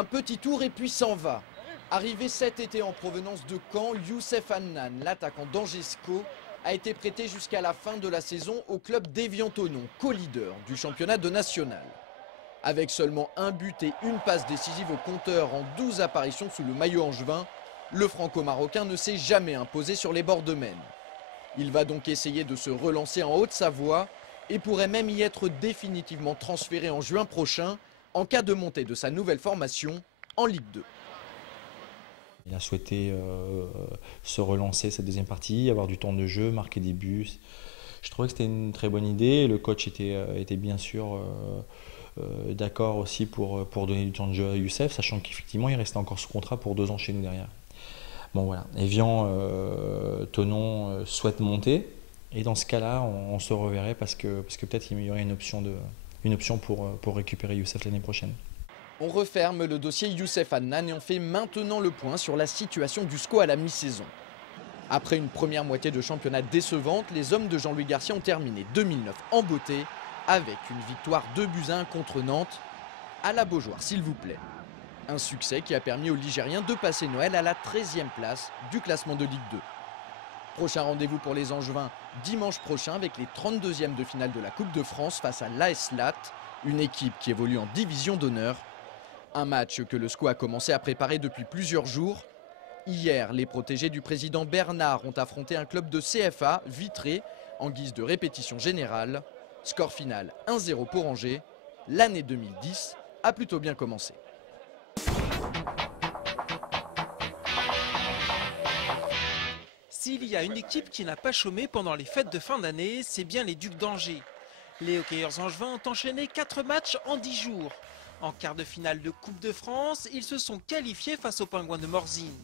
Un petit tour et puis s'en va. Arrivé cet été en provenance de Caen, Youssef Hannan, l'attaquant d'Angesco, a été prêté jusqu'à la fin de la saison au club d'Évian-Thonon, co-leader du championnat de national. Avec seulement un but et une passe décisive au compteur en 12 apparitions sous le maillot angevin, le franco-marocain ne s'est jamais imposé sur les bords de Maine. Il va donc essayer de se relancer en Haute-Savoie et pourrait même y être définitivement transféré en juin prochain en cas de montée de sa nouvelle formation en Ligue 2. Il a souhaité se relancer cette deuxième partie, avoir du temps de jeu, marquer des buts. Je trouvais que c'était une très bonne idée. Le coach était bien sûr d'accord aussi pour donner du temps de jeu à Youssef, sachant qu'effectivement il restait encore sous contrat pour 2 ans chez nous derrière. Bon voilà, Évian-Thonon souhaite monter et dans ce cas-là on se reverrait parce que peut-être il y aurait une option pour récupérer Youssef l'année prochaine. On referme le dossier Youssef Hannan et on fait maintenant le point sur la situation du SCO à la mi-saison. Après une première moitié de championnat décevante, les hommes de Jean-Louis Garcia ont terminé 2009 en beauté avec une victoire 2-1 contre Nantes, à la Beaujoire s'il vous plaît. Un succès qui a permis aux Ligériens de passer Noël à la 13e place du classement de Ligue 2. Prochain rendez-vous pour les Angevins dimanche prochain avec les 32e de finale de la Coupe de France face à l'AS Latte, une équipe qui évolue en division d'honneur. Un match que le SCO a commencé à préparer depuis plusieurs jours. Hier, les protégés du président Bernard ont affronté un club de CFA, Vitré, en guise de répétition générale. Score final 1-0 pour Angers. L'année 2010 a plutôt bien commencé. S'il y a une équipe qui n'a pas chômé pendant les fêtes de fin d'année, c'est bien les Ducs d'Angers. Les hockeyeurs angevins ont enchaîné 4 matchs en 10 jours. En quart de finale de Coupe de France, ils se sont qualifiés face aux Pingouins de Morzine.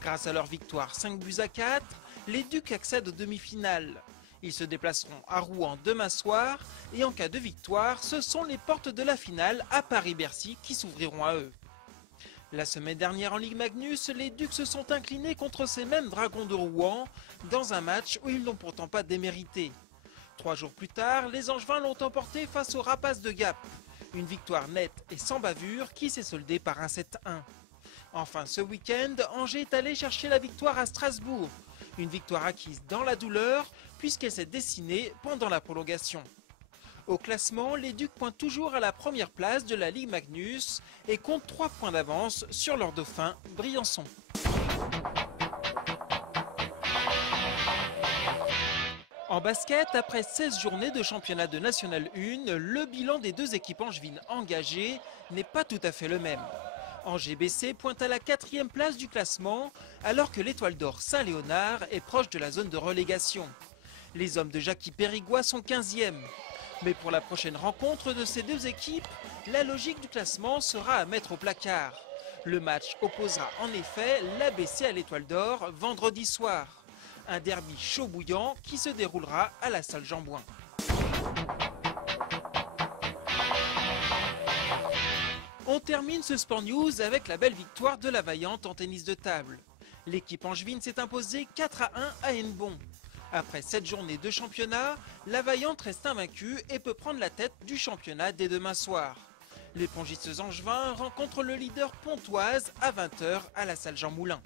Grâce à leur victoire 5-4, les Ducs accèdent aux demi-finales. Ils se déplaceront à Rouen demain soir et en cas de victoire, ce sont les portes de la finale à Paris-Bercy qui s'ouvriront à eux. La semaine dernière en Ligue Magnus, les Ducs se sont inclinés contre ces mêmes Dragons de Rouen dans un match où ils n'ont pourtant pas démérité. 3 jours plus tard, les Angevins l'ont emporté face aux Rapaces de Gap. Une victoire nette et sans bavure qui s'est soldée par un 7-1. Enfin, ce week-end, Angers est allé chercher la victoire à Strasbourg. Une victoire acquise dans la douleur puisqu'elle s'est dessinée pendant la prolongation. Au classement, les Ducs pointent toujours à la première place de la Ligue Magnus et comptent 3 points d'avance sur leur dauphin, Briançon. En basket, après 16 journées de championnat de National 1, le bilan des 2 équipes angevines engagées n'est pas tout à fait le même. Angers BC pointe à la 4e place du classement, alors que l'Étoile d'Or Saint-Léonard est proche de la zone de relégation. Les hommes de Jackie Périgois sont 15e. Mais pour la prochaine rencontre de ces 2 équipes, la logique du classement sera à mettre au placard. Le match opposera en effet l'ABC à l'Étoile d'Or vendredi soir. Un derby chaud bouillant qui se déroulera à la salle Jean-Bouin. On termine ce Sport News avec la belle victoire de la Vaillante en tennis de table. L'équipe angevine s'est imposée 4-1 à Hennebont. Après 7 journées de championnat, la Vaillante reste invaincue et peut prendre la tête du championnat dès demain soir. Les pongistes angevins rencontrent le leader Pontoise à 20 h à la salle Jean Moulin.